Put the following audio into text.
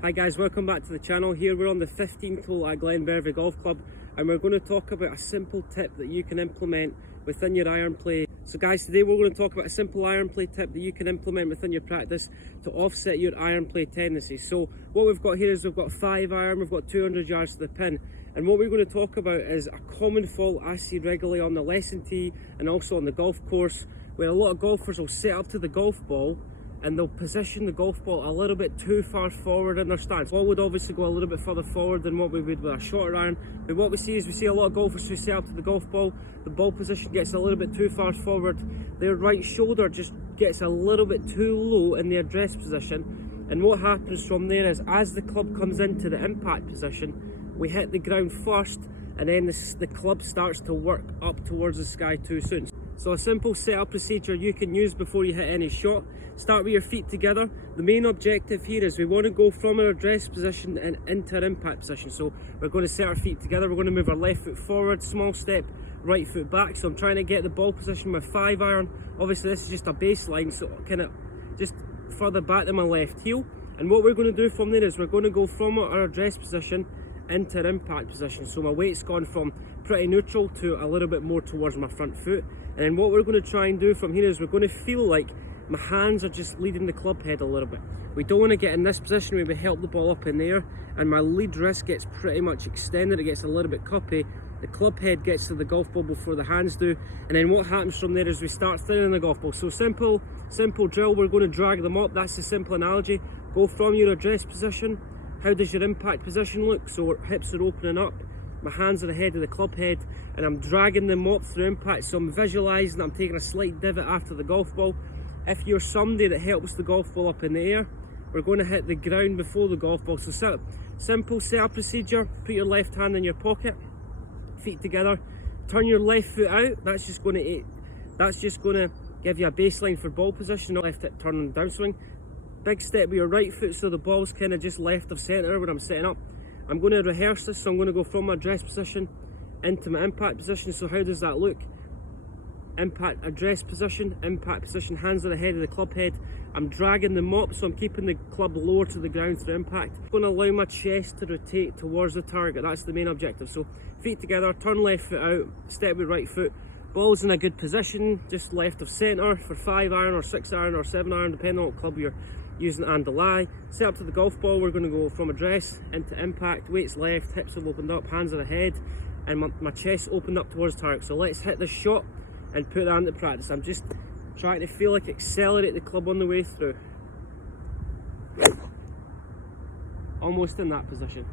Hi guys, welcome back to the channel. Here we're on the 15th hole at Glenbervie Golf Club and we're going to talk about a simple tip that you can implement within your iron play. So guys, today we're going to talk about a simple iron play tip that you can implement within your practice to offset your iron play tendencies. So what we've got here is we've got 5 iron, we've got 200 yards to the pin, and what we're going to talk about is a common fault I see regularly on the lesson tee and also on the golf course, where a lot of golfers will set up to the golf ball and they'll position the golf ball a little bit too far forward in their stance. Ball would obviously go a little bit further forward than what we would with a shorter iron, but what we see a lot of golfers who set up to the golf ball, the ball position gets a little bit too far forward, their right shoulder just gets a little bit too low in the address position, and what happens from there is as the club comes into the impact position, we hit the ground first and then the club starts to work up towards the sky too soon. So a simple setup procedure you can use before you hit any shot. Start with your feet together. The main objective here is we want to go from our address position and into our impact position. So we're going to set our feet together, we're going to move our left foot forward, small step, right foot back. So I'm trying to get the ball position with 5 iron. Obviously this is just a baseline, so kind of just further back than my left heel. And what we're going to do from there is we're going to go from our address position into our impact position. So my weight's gone from pretty neutral to a little bit more towards my front foot. And then what we're going to try and do from here is we're going to feel like my hands are just leading the club head a little bit. We don't want to get in this position where we help the ball up in the air and my lead wrist gets pretty much extended, it gets a little bit cuppy, the club head gets to the golf ball before the hands do, and then what happens from there is we start thinning the golf ball. So simple drill, we're going to drag them up, that's the simple analogy. Go from your address position, how does your impact position look? So hips are opening up, my hands are ahead of the club head, and I'm dragging them up through impact. So I'm visualising I'm taking a slight divot after the golf ball. If you're somebody that helps the golf ball up in the air, we're going to hit the ground before the golf ball. So simple setup procedure, put your left hand in your pocket, feet together, turn your left foot out. That's just going to give you a baseline for ball position, not left hip turn and downswing. Big step with your right foot so the ball's kind of just left of centre when I'm setting up. I'm going to rehearse this, so I'm going to go from my address position into my impact position. So how does that look? Impact, address position, impact position, hands are ahead of the club head. I'm dragging them up, so I'm keeping the club lower to the ground through impact. I'm going to allow my chest to rotate towards the target, that's the main objective. So feet together, turn left foot out, step with right foot. Ball's in a good position, just left of centre for 5 iron or 6 iron or 7 iron, depending on what club you're using and the lie. Set up to the golf ball, we're going to go from address into impact, weights left, hips have opened up, hands are ahead, and my chest opened up towards target. So let's hit this shot and put that into practice. I'm just trying to feel like accelerate the club on the way through. Almost in that position.